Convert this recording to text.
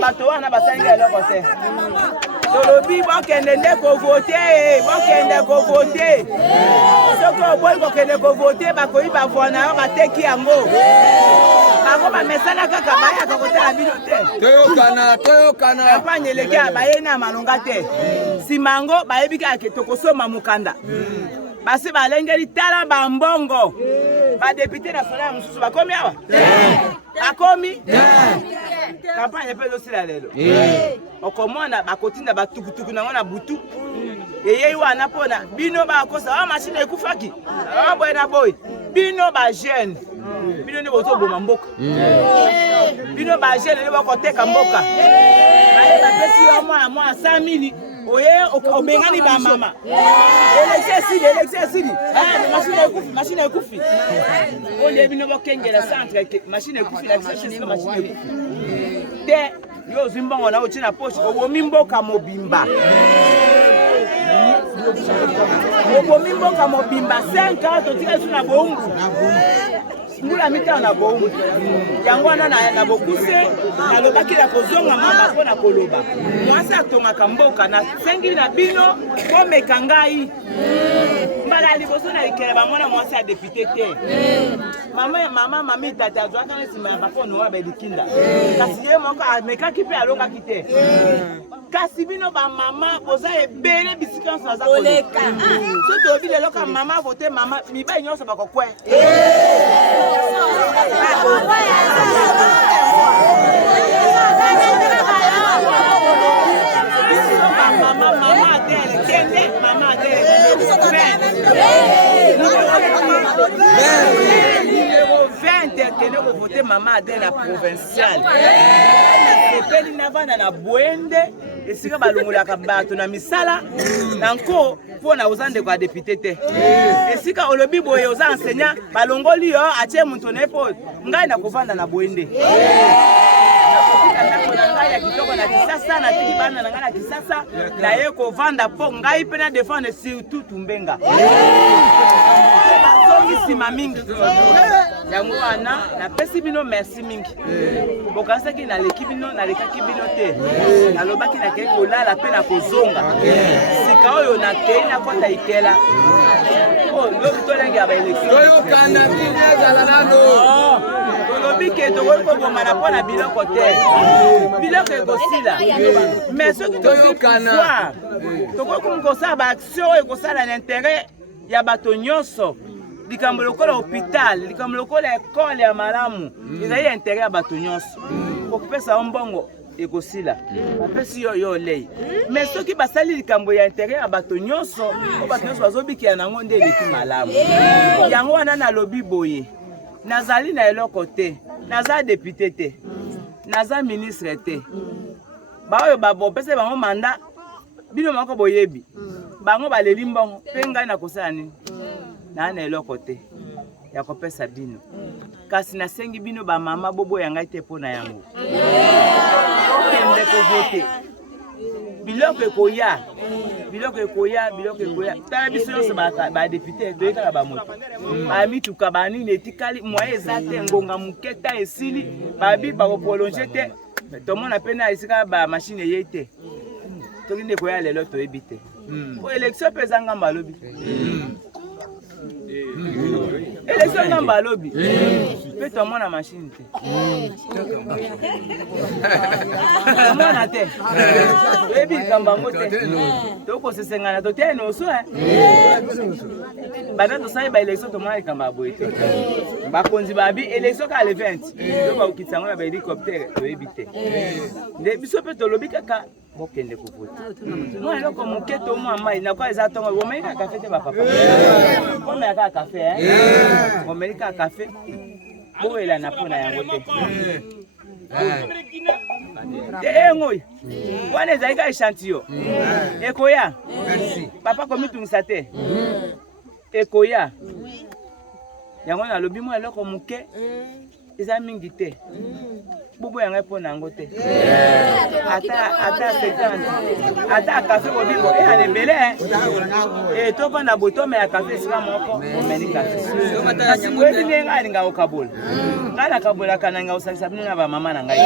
bato wana basangi eloko te tolobi bokende nde kovote soki oboyi kokende kovote bakoyi bavwana yo bateki yango bango bamesana kaka bayaka kotala bino te toyokana kampagne eleki baye na malonga te nsima yango bayebi kaka tokosomba mokanda basi balengeli tala bambongo badepute national mosusu bakomi awa bakomi kampagne mpe ezosila lelo okomona bakotinda batukutuku nango na butu eyei wana mpona bino bakosa wa mashine ekufaki boye na boye bino bajeune bino nde bozoboma mboka bino bajeune nde bakoteka mboka baye bapesi yo mwa 100 000 oye obengani bamama election esili mashine ekufi oye bino bokengela centre mashine ekufi na mashine ekufi te yo ozwi mbongo na otie na poche obomi mboka mobimba 5 ans totika biso na bombu mbula mitano na bombu yango wana na bokuse nalobaki na kozonga mama mpo na koloba mwasi atongaka mboka na sengi na bino komeka ngai mbala liboso na likela bamwana mwasi ya depute te mami tata azwaka na nsima ya bafono wa belikinda kasi ye moko amekaki mpe alongaki te kasi bino bamama boza ebele bisika nyonso naza koleka so toyobi lelo ka mama vote mama mibali nyonso bakokwe mama adele kende mama adele numéro 20 kende kovote mama adele ya provincial epeli navanda na bwende esika balongolaka bato na misala nanko mpona oza ndeko ya depute te esika olobi boye oza enseignant balongoli yo atie moto na ye mpo ngai nakovanda na bwende nakopika ndako na ngai ya kitoko na kisasa natiki bana na ngai na kisasa naye kovanda mpo ngai mpe na defendre surtout tumbenga bazongi nsima mingi yango wana napesi bino merci mingi bokanisaki naleki bino nalekaki bino te nalobaki nakei kolala mpe na kozonga sika oyo nakei nakota ikela lobi tolenge ya baelektio toyokana bini ezala nano tolobi ke tokoki kobomana mpo na biloko te biloko ekosila mais soki tozokana tokoki kosala baaction oyo ekosala na interet ya bato nyonso likambo lokola hôpital likambo lokola ekole ya malamu ezali interet ya bato nyonso kokopesa mbongo ekosila bapesi yo olei mais soki basali likambo ya interet ya bato nyonso o bato nyonso bazobikela nango nde eleki malamu yango wana nalobi boye nazali na eloko te naza depute te naza ministre te baoyo bopesa bango manda bino moko boyebi bango baleli mbongo mpe ngai nakosala nini naa na eloko te ya kopesa bino kasi nasengi bino bamama boboya ngai te mpo na yango okende kovote biloko ekoya tala biso nyonso badepute toyekaka bamoto bamituka banini etikali moye eza te ngonga moke ta esili babi bakoprolonge te tomona mpe na esika bamashine eyei te toki nde koya lelo toyebi te po élection mpe eza ngambo alobi élection ngambo alobi mpe tomona mashine te tomona te toyebi likambo yango te tokosesengana toteye noso banda tosali baélection tomona likambo ya boye te bakonzi babi élection ka le 20 to bakokitisa yango na bahélicoptere toyebi te nde biso mpe tolobi kaka bokende kovote mwa eloko moke to mwa mai nakwa eza ntongo bomeli kaka kafe te bapapa bomela kaka kafe bomeli kaka kafe boyelana mpo na yango te engoi wana ezali ka échantillon ekoya papa komitungisa te ekoya yango nalobi mwa eloko moke eza mingi te. Bubu yanga po nango te. Ata 50. Ata café obibo e alebele. E to pa na boto me ya café sika moko omeni café. Kasi kweli nenga alinga okabola. Ngana kabola kana nga usalisa bino na ba mama na ngai.